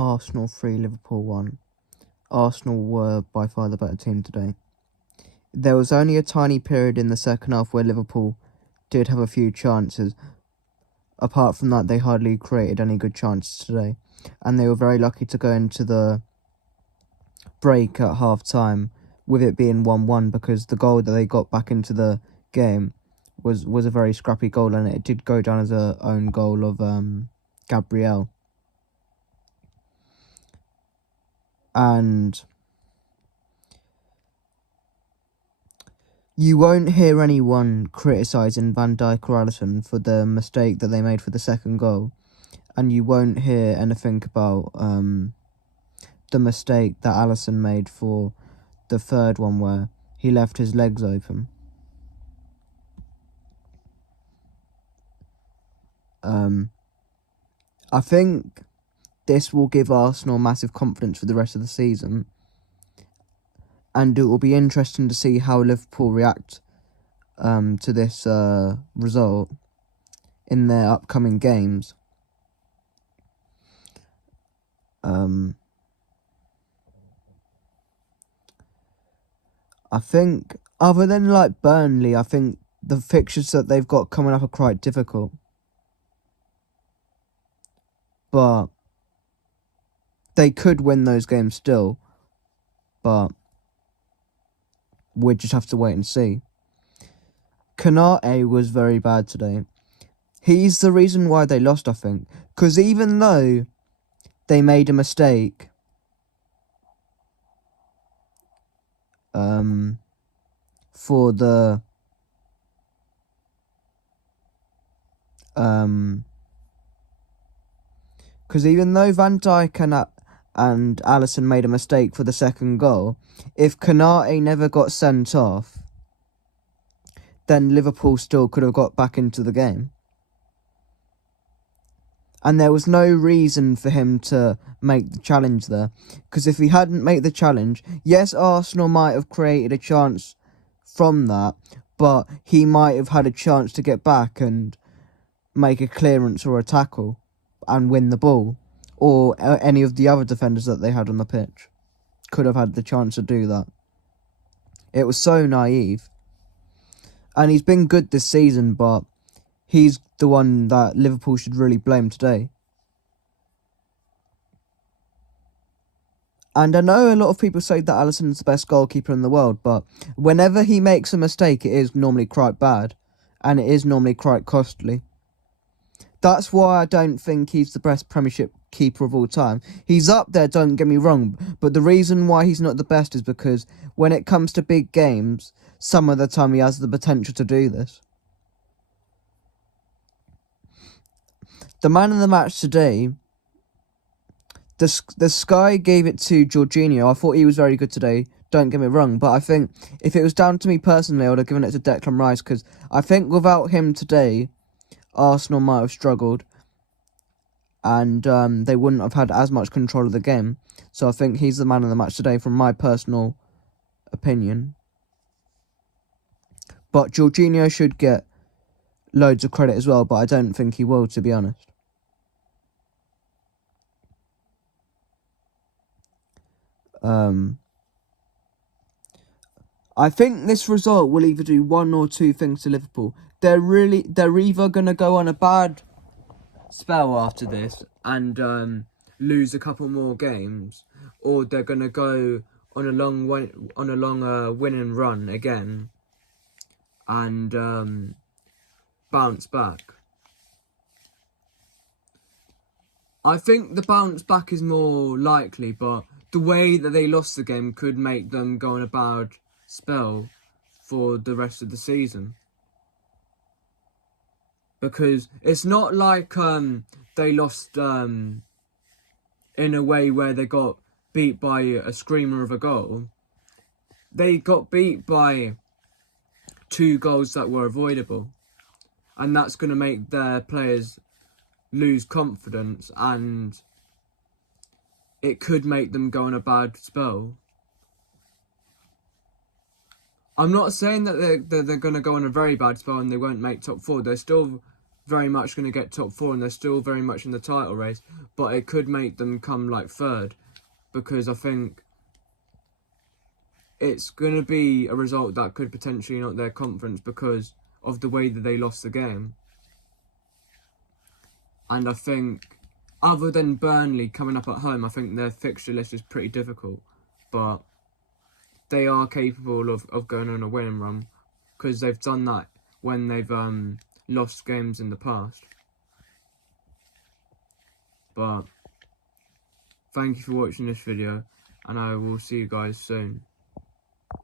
Arsenal 3, Liverpool 1. Arsenal were by far the better team today. There was only a tiny period in the second half where Liverpool did have a few chances. Apart from that, they hardly created any good chances today. And they were very lucky to go into the break at half-time with it being 1-1, because the goal that they got back into the game was a very scrappy goal, and it did go down as a own goal of Gabriel. And you won't hear anyone criticising Van Dijk or Alisson for the mistake that they made for the second goal. And you won't hear anything about the mistake that Alisson made for the third one, where he left his legs open. I think this will give Arsenal massive confidence for the rest of the season. And it will be interesting to see how Liverpool react to this result in their upcoming games. I think, other than like Burnley, I think the fixtures that they've got coming up are quite difficult. But they could win those games still. But we just have to wait and see. Konate was very bad today. He's the reason why they lost, I think. Because even though they made a mistake for the because even though Van Dijk and Alisson made a mistake for the second goal, if Konate never got sent off, then Liverpool still could have got back into the game. And there was no reason for him to make the challenge there. Because if he hadn't made the challenge, yes, Arsenal might have created a chance from that, but he might have had a chance to get back and make a clearance or a tackle and win the ball. Or any of the other defenders that they had on the pitch could have had the chance to do that. It was so naive. And he's been good this season, but he's the one that Liverpool should really blame today. And I know a lot of people say that Alisson's the best goalkeeper in the world, but whenever he makes a mistake, it is normally quite bad. And it is normally quite costly. That's why I don't think he's the best Premiership keeper of all time. He's up there, don't get me wrong, but the reason why he's not the best is because when it comes to big games, some of the time he has the potential to do this. The man of the match today, the Sky gave it to Jorginho. I thought he was very good today, don't get me wrong, but I think if it was down to me personally, I would have given it to Declan Rice, because I think without him today, Arsenal might have struggled, and they wouldn't have had as much control of the game. So I think he's the man of the match today, from my personal opinion. But Jorginho should get loads of credit as well, but I don't think he will, to be honest. I think this result will either do one or two things to Liverpool. They're either going to go on a bad spell after this and lose a couple more games, or they're going to go on a long winning run again and bounce back. I think the bounce back is more likely, but the way that they lost the game could make them go on a bad spell for the rest of the season. Because it's not like they lost in a way where they got beat by a screamer of a goal. They got beat by 2 goals that were avoidable. And that's going to make their players lose confidence, and it could make them go on a bad spell. I'm not saying that they're going to go on a very bad spell and they won't make top 4. They're still very much going to get top 4 and they're still very much in the title race, but it could make them come like 3rd, because I think it's going to be a result that could potentially knock their conference because of the way that they lost the game. And I think, other than Burnley coming up at home, I think their fixture list is pretty difficult. But they are capable of going on a winning run, because they've done that when they've lost games in the past. But thank you for watching this video, and I will see you guys soon.